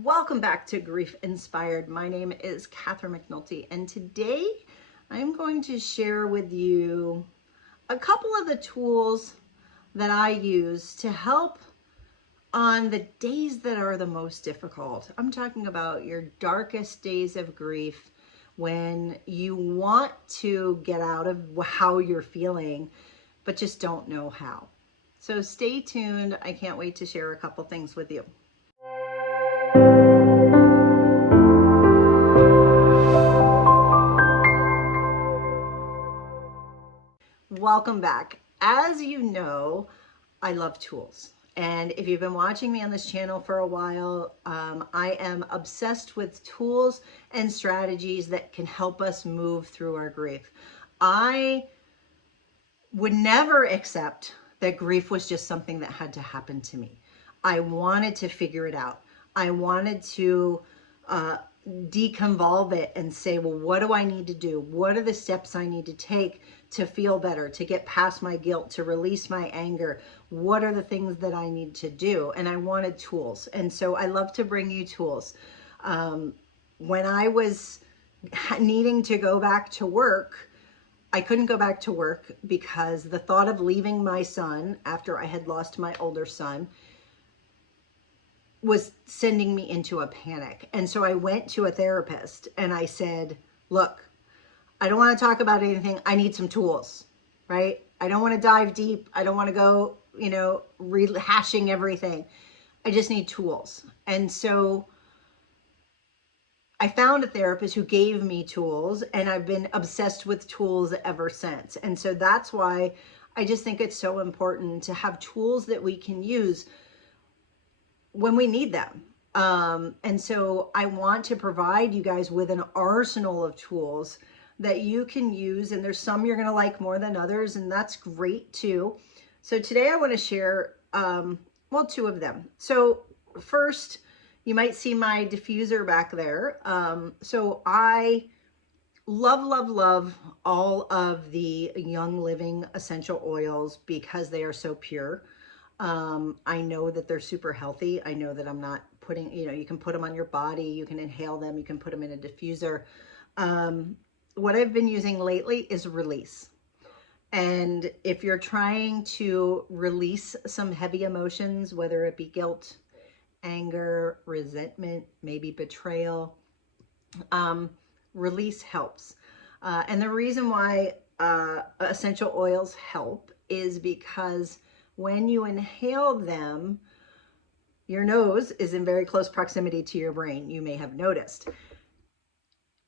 Welcome back to Grief Inspired. My name is Catherine McNulty, and today I'm going to share with you a couple of the tools that I use to help on the days that are the most difficult. I'm talking about your darkest days of grief, when you want to get out of how you're feeling, but just don't know how. So stay tuned. I can't wait to share a couple things with you. Welcome back. As you know, I love tools. And if you've been watching me on this channel for a while, I am obsessed with tools and strategies that can help us move through our grief. I would never accept that grief was just something that had to happen to me. I wanted to figure it out. I wanted to deconvolve it and say, well, what do I need to do? What are the steps I need to take to feel better, to get past my guilt, to release my anger? What are the things that I need to do? And I wanted tools. And so I love to bring you tools. When I was needing to go back to work, I couldn't go back to work because the thought of leaving my son after I had lost my older son was sending me into a panic. And so I went to a therapist and I said, look, I don't want to talk about anything. I need some tools, right? I don't want to dive deep. I don't want to go, rehashing everything. I just need tools. And so I found a therapist who gave me tools, and I've been obsessed with tools ever since. And so that's why I just think it's so important to have tools that we can use when we need them. And so I want to provide you guys with an arsenal of tools that you can use. And there's some you're going to like more than others, and that's great too. So today I want to share, two of them. So first, you might see my diffuser back there. So I love all of the Young Living essential oils because they are so pure. I know that they're super healthy. I know that I'm not putting, you can put them on your body, you can inhale them, you can put them in a diffuser. What I've been using lately is Release. And if you're trying to release some heavy emotions, whether it be guilt, anger, resentment, maybe betrayal, Release helps. And the reason why essential oils help is because when you inhale them, your nose is in very close proximity to your brain. You may have noticed.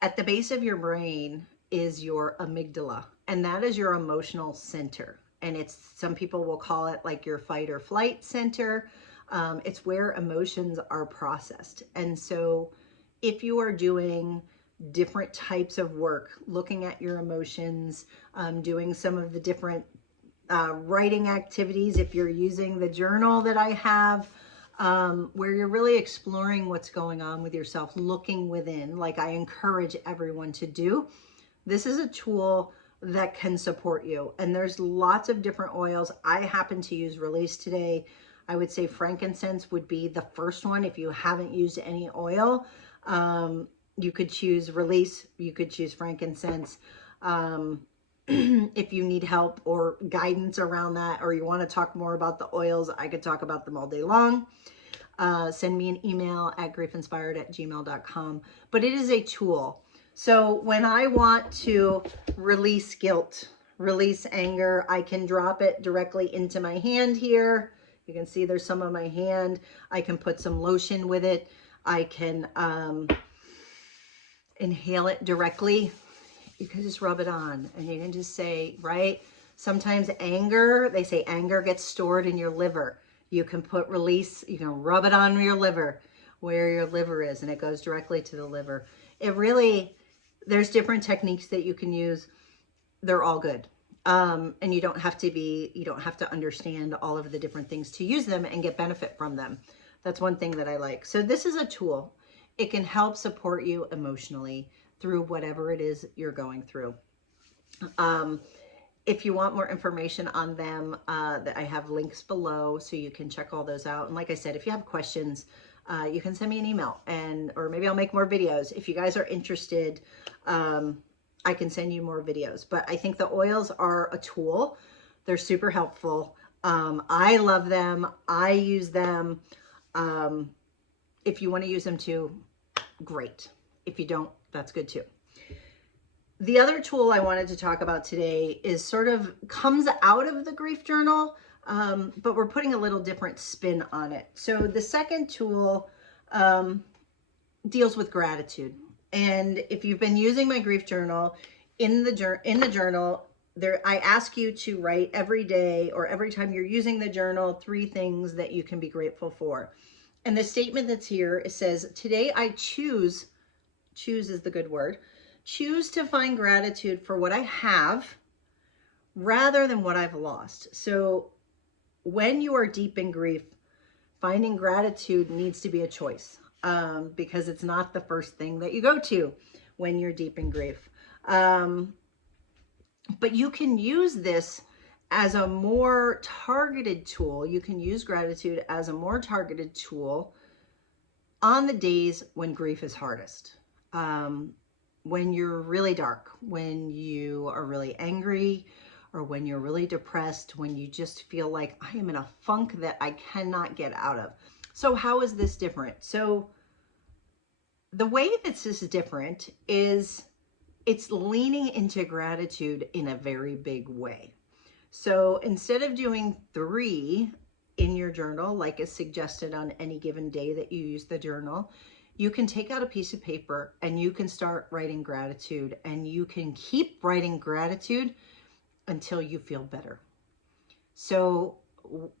At the base of your brain is your amygdala, and that is your emotional center. And some people will call it like your fight or flight center. It's where emotions are processed. And so if you are doing different types of work, looking at your emotions, doing some of the different writing activities, if you're using the journal that I have, where you're really exploring what's going on with yourself, looking within, like I encourage everyone to do, this is a tool that can support you. And there's lots of different oils. I happen to use Release today. I would say frankincense would be the first one. If you haven't used any oil, you could choose Release, you could choose frankincense. If you need help or guidance around that, or you want to talk more about the oils, I could talk about them all day long. Send me an email at GriefInspired@gmail.com. But it is a tool. So when I want to release guilt, release anger, I can drop it directly into my hand here. You can see there's some on my hand. I can put some lotion with it. I can inhale it directly. You can just rub it on, and you can just say, right? Sometimes anger, they say anger gets stored in your liver. You can put Release, you can rub it on your liver, where your liver is, and it goes directly to the liver. It really, there's different techniques that you can use. They're all good. And you don't have to understand all of the different things to use them and get benefit from them. That's one thing that I like. So this is a tool. It can help support you emotionally through whatever it is you're going through. If you want more information on them, I have links below so you can check all those out. And like I said, if you have questions, you can send me an email, or maybe I'll make more videos. If you guys are interested, I can send you more videos. But I think the oils are a tool. They're super helpful. I love them. I use them. If you want to use them too, great. If you don't, that's good too. The other tool I wanted to talk about today is sort of comes out of the grief journal, but we're putting a little different spin on it. So the second tool deals with gratitude. And if you've been using my grief journal, in the journal, I ask you to write every day or every time you're using the journal 3 things that you can be grateful for. And the statement that's here, it says, today I choose is the good word, choose to find gratitude for what I have rather than what I've lost. So when you are deep in grief, finding gratitude needs to be a choice, because it's not the first thing that you go to when you're deep in grief. But you can use this as a more targeted tool. You can use gratitude as a more targeted tool on the days when grief is hardest. When you're really dark, when you are really angry, or when you're really depressed, when you just feel like I am in a funk that I cannot get out of. So how is this different? So the way that this is different is it's leaning into gratitude in a very big way. So instead of doing 3 in your journal, like is suggested on any given day that you use the journal, you can take out a piece of paper and you can start writing gratitude, and you can keep writing gratitude until you feel better. So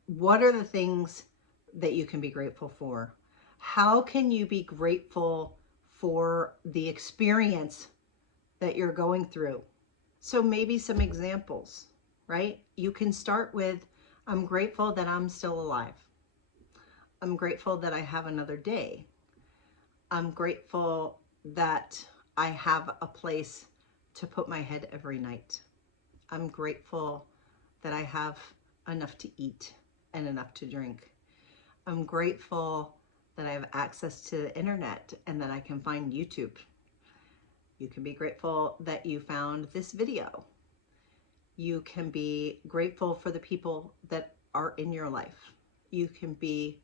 what are the things that you can be grateful for? How can you be grateful for the experience that you're going through? So maybe some examples, right? You can start with, I'm grateful that I'm still alive. I'm grateful that I have another day. I'm grateful that I have a place to put my head every night. I'm grateful that I have enough to eat and enough to drink. I'm grateful that I have access to the internet and that I can find YouTube. You can be grateful that you found this video. You can be grateful for the people that are in your life. You can be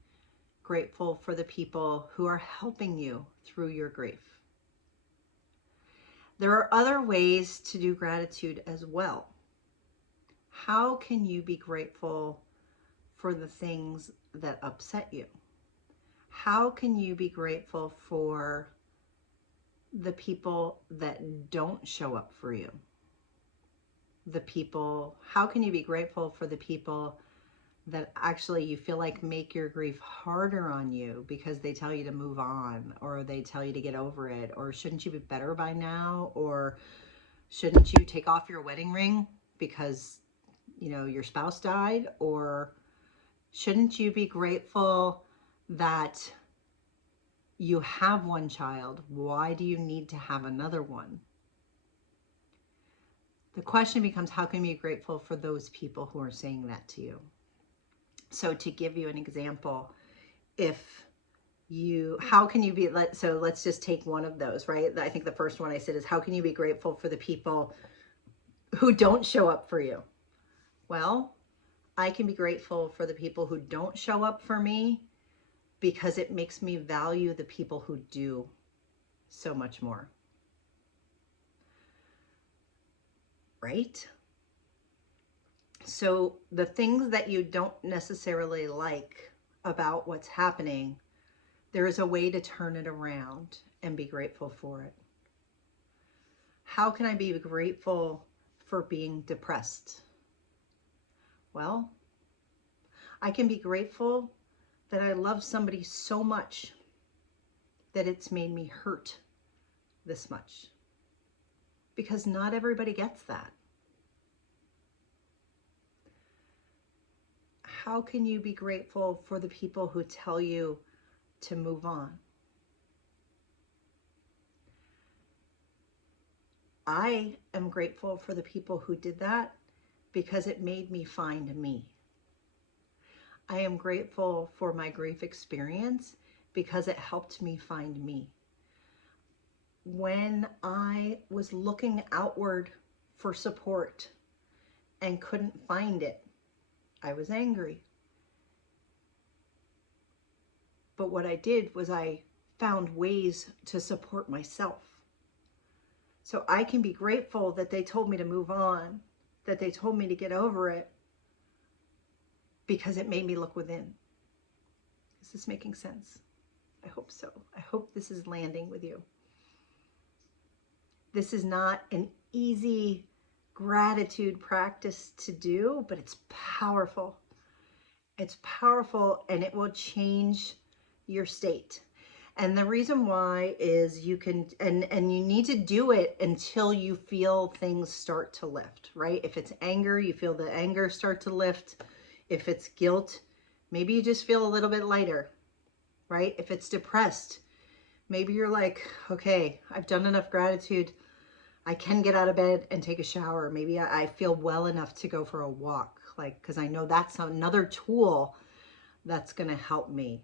grateful for the people who are helping you through your grief. There are other ways to do gratitude as well. How can you be grateful for the things that upset you? How can you be grateful for the people that don't show up for you? How can you be grateful for the people that actually you feel like make your grief harder on you because they tell you to move on, or they tell you to get over it, or shouldn't you be better by now, or shouldn't you take off your wedding ring because your spouse died, or shouldn't you be grateful that you have one child? Why do you need to have another one? The question becomes, how can you be grateful for those people who are saying that to you? So to give you an example, how can you be, so let's just take one of those, right? I think the first one I said is, how can you be grateful for the people who don't show up for you? Well, I can be grateful for the people who don't show up for me because it makes me value the people who do so much more. Right? So the things that you don't necessarily like about what's happening, there is a way to turn it around and be grateful for it. How can I be grateful for being depressed? Well, I can be grateful that I love somebody so much that it's made me hurt this much. Because not everybody gets that. How can you be grateful for the people who tell you to move on? I am grateful for the people who did that because it made me find me. I am grateful for my grief experience because it helped me find me. When I was looking outward for support and couldn't find it, I was angry. But what I did was I found ways to support myself. So I can be grateful that they told me to move on, that they told me to get over it, because it made me look within. Is this making sense? I hope so. I hope this is landing with you. This is not an easy gratitude practice to do, but it's powerful. It's powerful, and it will change your state. And the reason why is you can, and you need to do it until you feel things start to lift, right? If it's anger, you feel the anger start to lift. If it's guilt, maybe you just feel a little bit lighter, right? If it's depressed, maybe you're like, okay, I've done enough gratitude. I can get out of bed and take a shower. Maybe I feel well enough to go for a walk, like, because I know that's another tool that's going to help me.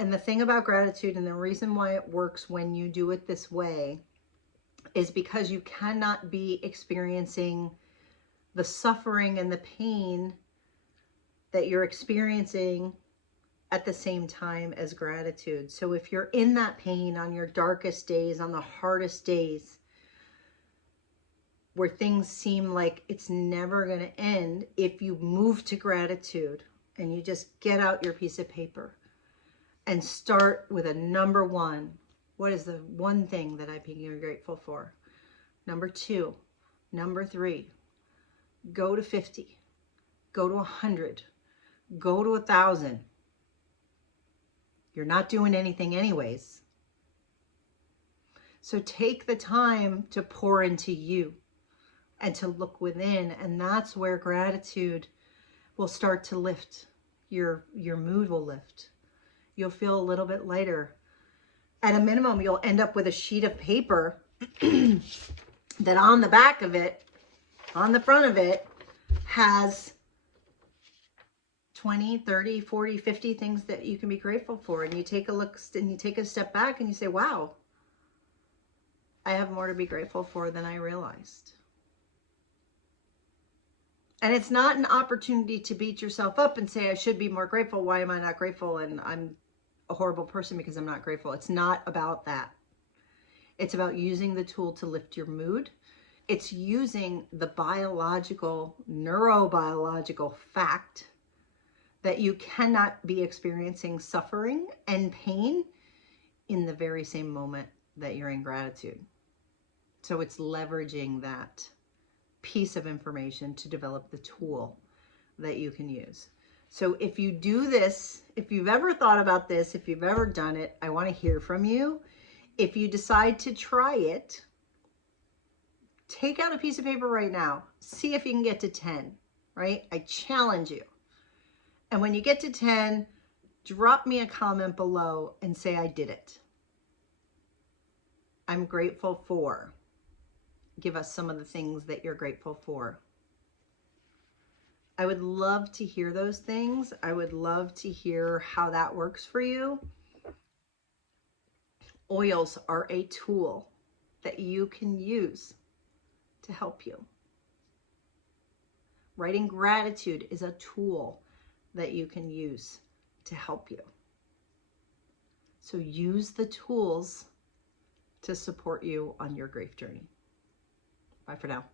And the thing about gratitude, and the reason why it works when you do it this way, is because you cannot be experiencing the suffering and the pain that you're experiencing at the same time as gratitude. So if you're in that pain on your darkest days, on the hardest days, where things seem like it's never going to end, if you move to gratitude and you just get out your piece of paper and start with a number one. What is the one thing that I'm being grateful for? Number two, number three, go to 50, go to 100, go to 1,000. You're not doing anything anyways. So take the time to pour into you and to look within. And that's where gratitude will start to lift. Your mood will lift. You'll feel a little bit lighter. At a minimum, you'll end up with a sheet of paper that on the back of it, on the front of it, has 20, 30, 40, 50 things that you can be grateful for. And you take a look and you take a step back and you say, wow, I have more to be grateful for than I realized. And it's not an opportunity to beat yourself up and say, I should be more grateful. Why am I not grateful? And I'm a horrible person because I'm not grateful. It's not about that. It's about using the tool to lift your mood. It's using the biological, neurobiological fact that you cannot be experiencing suffering and pain in the very same moment that you're in gratitude. So it's leveraging that piece of information to develop the tool that you can use. So if you do this, if you've ever thought about this, if you've ever done it, I want to hear from you. If you decide to try it, take out a piece of paper right now. See if you can get to 10, right? I challenge you. And when you get to 10, drop me a comment below and say, I did it. I'm grateful for. Give us some of the things that you're grateful for. I would love to hear those things. I would love to hear how that works for you. Oils are a tool that you can use to help you. Writing gratitude is a tool that you can use to help you. So use the tools to support you on your grief journey. Bye for now.